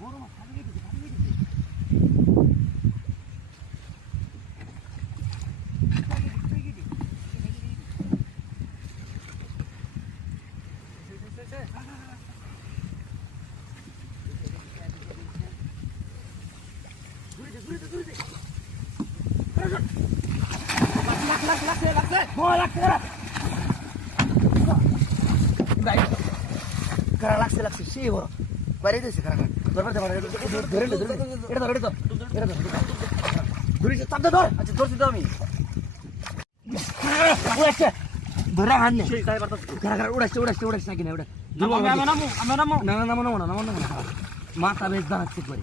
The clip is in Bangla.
বড় মাছ খালি গেছে লাগছে সেই বড় বাইরে দিয়েছে খারাপ ধরে এটা ধর ধরে চাপটা ধর আচ্ছা ধরছি তো আমি ধরে হান উড়াচ্ছে নাকি না ওটা মাথা বেশ দাঁড়াচ্ছে করে